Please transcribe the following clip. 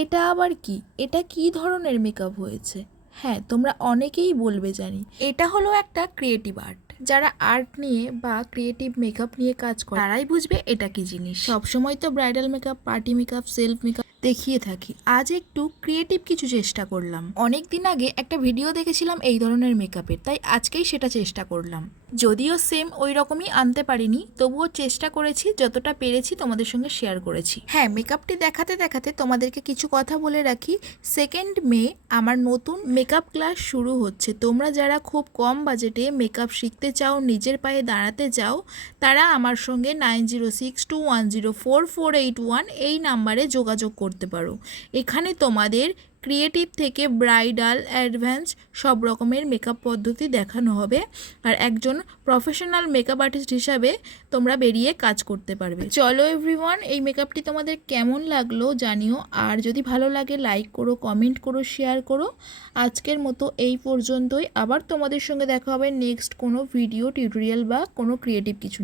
এটা আবার কি? এটা কি ধরনের মেকআপ হয়েছে? হ্যাঁ, তোমরা অনেকেই বলবে জানি, এটা হলো একটা ক্রিয়েটিভ আর্ট। যারা আর্ট নিয়ে বা ক্রিয়েটিভ মেকআপ নিয়ে কাজ করে তারাই বুঝবে এটা কি জিনিস। সবসময় তো bridal makeup, party makeup, self makeup দেখিয়ে থাকি। আজ একটু ক্রিয়েটিভ কিছু চেষ্টা করলাম। অনেক দিন আগে একটা ভিডিও দেখেছিলাম এই ধরনের মেকআপের, তাই আজকেই সেটা চেষ্টা করলাম। যদিও সেম ওই রকমই আনতে পারিনি, তবুও চেষ্টা করেছি, যতটা পেরেছি তোমাদের সঙ্গে শেয়ার করেছি। হ্যাঁ, মেকআপটি দেখাতে দেখাতে তোমাদেরকে কিছু কথা বলে রাখি। 2nd মে আমার নতুন মেকআপ ক্লাস শুরু হচ্ছে। তোমরা যারা খুব কম বাজেটে মেকআপ শিখতে চাও, নিজের পায়ে দাঁড়াতে চাও, তারা আমার সঙ্গে 9062104481 এই নাম্বারে যোগাযোগ করতে পারো। এখানে তোমাদের ক্রিয়েটিভ থেকে ব্রাইডাল, অ্যাডভান্স সব রকমের মেকআপ পদ্ধতি দেখানো হবে। আর একজন প্রফেশনাল মেকআপ আর্টিস্ট হিসাবে তোমরা বেরিয়ে কাজ করতে পারবে। চলো এভরিওয়ান, এই মেকআপটি তোমাদের কেমন লাগলো জানিও। আর যদি ভালো লাগে লাইক করো, কমেন্ট করো, শেয়ার করো। আজকের মতো এই পর্যন্তই। আবার তোমাদের সঙ্গে দেখা হবে নেক্সট কোনো ভিডিও, টিউটোরিয়াল বা কোনো ক্রিয়েটিভ কিছু।